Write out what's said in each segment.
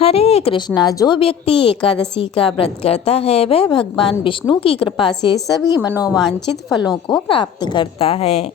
हरे कृष्णा। जो व्यक्ति एकादशी का व्रत करता है वह भगवान विष्णु की कृपा से सभी मनोवांछित फलों को प्राप्त करता है।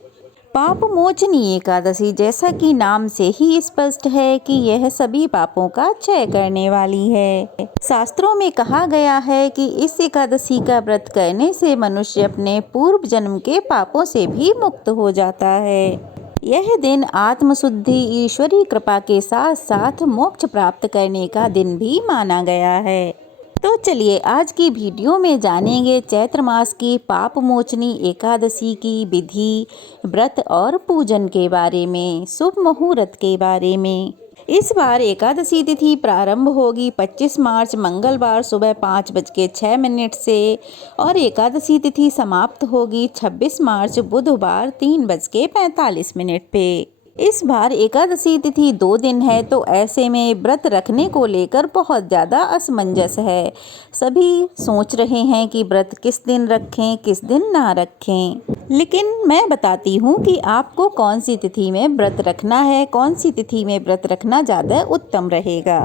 पाप मोचनी एकादशी, जैसा कि नाम से ही स्पष्ट है कि यह सभी पापों का क्षय करने वाली है। शास्त्रों में कहा गया है कि इस एकादशी का व्रत करने से मनुष्य अपने पूर्व जन्म के पापों से भी मुक्त हो जाता है। यह दिन आत्मशुद्धि, ईश्वरी कृपा के साथ साथ मोक्ष प्राप्त करने का दिन भी माना गया है। तो चलिए आज की वीडियो में जानेंगे चैत्र मास की पाप मोचनी एकादशी की विधि, व्रत और पूजन के बारे में, शुभ मुहूर्त के बारे में। इस बार एकादशी तिथि प्रारंभ होगी 25 मार्च मंगलवार सुबह 5:06 से और एकादशी तिथि समाप्त होगी 26 मार्च बुधवार 3:45 पे। इस बार एकादशी तिथि 2 दिन है, तो ऐसे में व्रत रखने को लेकर बहुत ज़्यादा असमंजस है। सभी सोच रहे हैं कि व्रत किस दिन रखें, किस दिन ना रखें। लेकिन मैं बताती हूँ कि आपको कौन सी तिथि में व्रत रखना है, कौन सी तिथि में व्रत रखना ज़्यादा उत्तम रहेगा।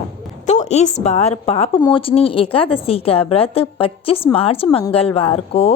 तो इस बार पाप मोचनी एकादशी का व्रत 25 मार्च मंगलवार को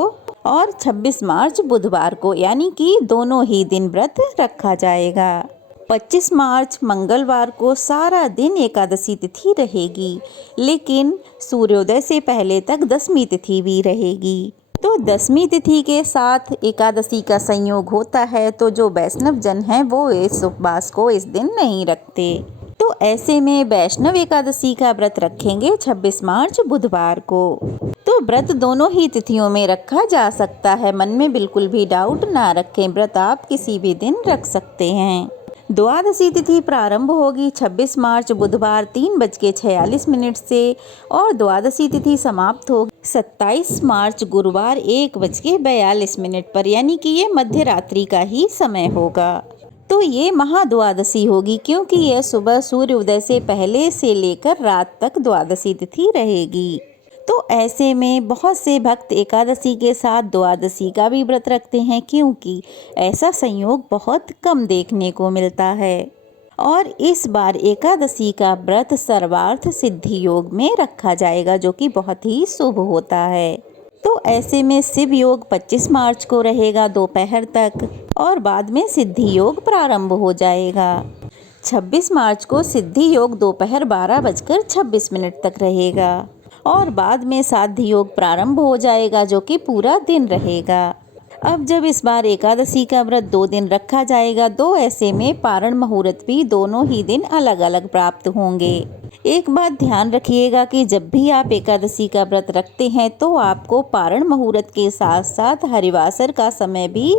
और 26 मार्च बुधवार को, यानी कि दोनों ही दिन व्रत रखा जाएगा। 25 मार्च मंगलवार को सारा दिन एकादशी तिथि रहेगी, लेकिन सूर्योदय से पहले तक दशमी तिथि भी रहेगी। तो दशमी तिथि के साथ एकादशी का संयोग होता है, तो जो वैष्णव जन हैं वो इस उपवास को इस दिन नहीं रखते। तो ऐसे में वैष्णव एकादशी का व्रत रखेंगे 26 मार्च बुधवार को। तो व्रत दोनों ही तिथियों में रखा जा सकता है, मन में बिल्कुल भी डाउट ना रखें। व्रत आप किसी भी दिन रख सकते हैं। द्वादशी तिथि प्रारंभ होगी 26 मार्च बुधवार 3:46 से और द्वादशी तिथि समाप्त होगी 27 मार्च गुरुवार 1:42 पर, यानी कि ये मध्य रात्रि का ही समय होगा। तो ये महाद्वादशी होगी, क्योंकि यह सुबह सूर्योदय से पहले से लेकर रात तक द्वादशी तिथि रहेगी। तो ऐसे में बहुत से भक्त एकादशी के साथ द्वादशी का भी व्रत रखते हैं, क्योंकि ऐसा संयोग बहुत कम देखने को मिलता है। और इस बार एकादशी का व्रत सर्वार्थ सिद्धि योग में रखा जाएगा, जो कि बहुत ही शुभ होता है। तो ऐसे में शिव योग 25 मार्च को रहेगा दोपहर तक और बाद में सिद्धि योग प्रारंभ हो जाएगा। 26 मार्च को सिद्धि योग दोपहर 12:26 तक रहेगा और बाद में साध्य योग प्रारंभ हो जाएगा, जो कि पूरा दिन रहेगा। अब जब इस बार एकादशी का व्रत 2 दिन रखा जाएगा, तो ऐसे में पारण मुहूर्त भी दोनों ही दिन अलग अलग प्राप्त होंगे। एक बात ध्यान रखिएगा कि जब भी आप एकादशी का व्रत रखते हैं तो आपको पारण मुहूर्त के साथ साथ हरिवासर का समय भी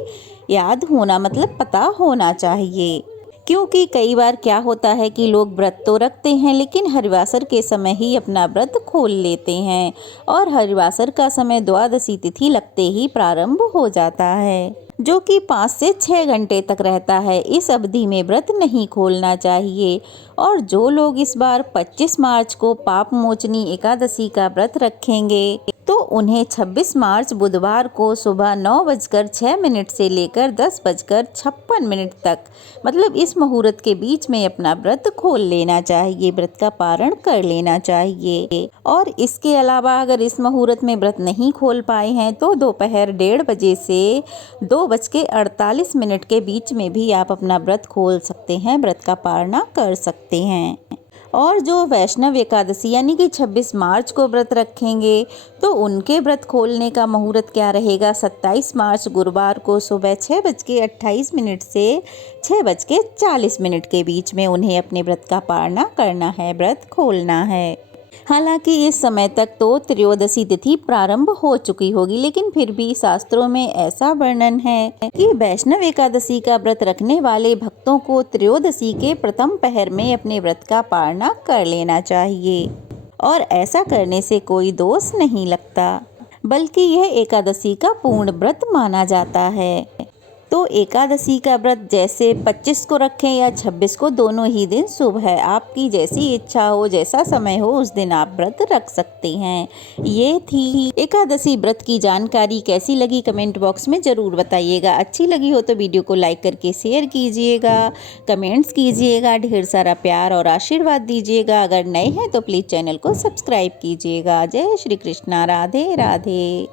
याद होना, मतलब पता होना चाहिए। क्योंकि कई बार क्या होता है कि लोग व्रत तो रखते हैं लेकिन हरिवासर के समय ही अपना व्रत खोल लेते हैं और हरिवासर का समय द्वादशी तिथि लगते ही प्रारंभ हो जाता है, जो कि 5 से 6 घंटे तक रहता है। इस अवधि में व्रत नहीं खोलना चाहिए। और जो लोग इस बार 25 मार्च को पाप मोचनी एकादशी का व्रत रखेंगे तो उन्हें 26 मार्च बुधवार को सुबह 9:06 से लेकर 10:56 तक, मतलब इस मुहूर्त के बीच में अपना व्रत खोल लेना चाहिए, व्रत का पारण कर लेना चाहिए। और इसके अलावा अगर इस मुहूर्त में व्रत नहीं खोल पाए हैं तो दोपहर 1:30 बजे से 2:48 के बीच में भी आप अपना व्रत खोल सकते हैं, व्रत का पारणा कर सकते हैं। और जो वैष्णव एकादशी यानी कि 26 मार्च को व्रत रखेंगे तो उनके व्रत खोलने का मुहूर्त क्या रहेगा, 27 मार्च गुरुवार को सुबह 6:28 से 6:40 के बीच में उन्हें अपने व्रत का पारणा करना है, व्रत खोलना है। हालांकि इस समय तक तो त्रयोदशी तिथि प्रारंभ हो चुकी होगी, लेकिन फिर भी शास्त्रों में ऐसा वर्णन है कि वैष्णव एकादशी का व्रत रखने वाले भक्तों को त्रयोदशी के प्रथम पहर में अपने व्रत का पारणा कर लेना चाहिए और ऐसा करने से कोई दोष नहीं लगता, बल्कि यह एकादशी का पूर्ण व्रत माना जाता है। तो एकादशी का व्रत जैसे 25 को रखें या 26 को, दोनों ही दिन शुभ है। आपकी जैसी इच्छा हो, जैसा समय हो, उस दिन आप व्रत रख सकते हैं। ये थी एकादशी व्रत की जानकारी। कैसी लगी कमेंट बॉक्स में ज़रूर बताइएगा। अच्छी लगी हो तो वीडियो को लाइक करके शेयर कीजिएगा, कमेंट्स कीजिएगा, ढेर सारा प्यार और आशीर्वाद दीजिएगा। अगर नए हैं तो प्लीज़ चैनल को सब्सक्राइब कीजिएगा। जय श्री कृष्णा। राधे राधे।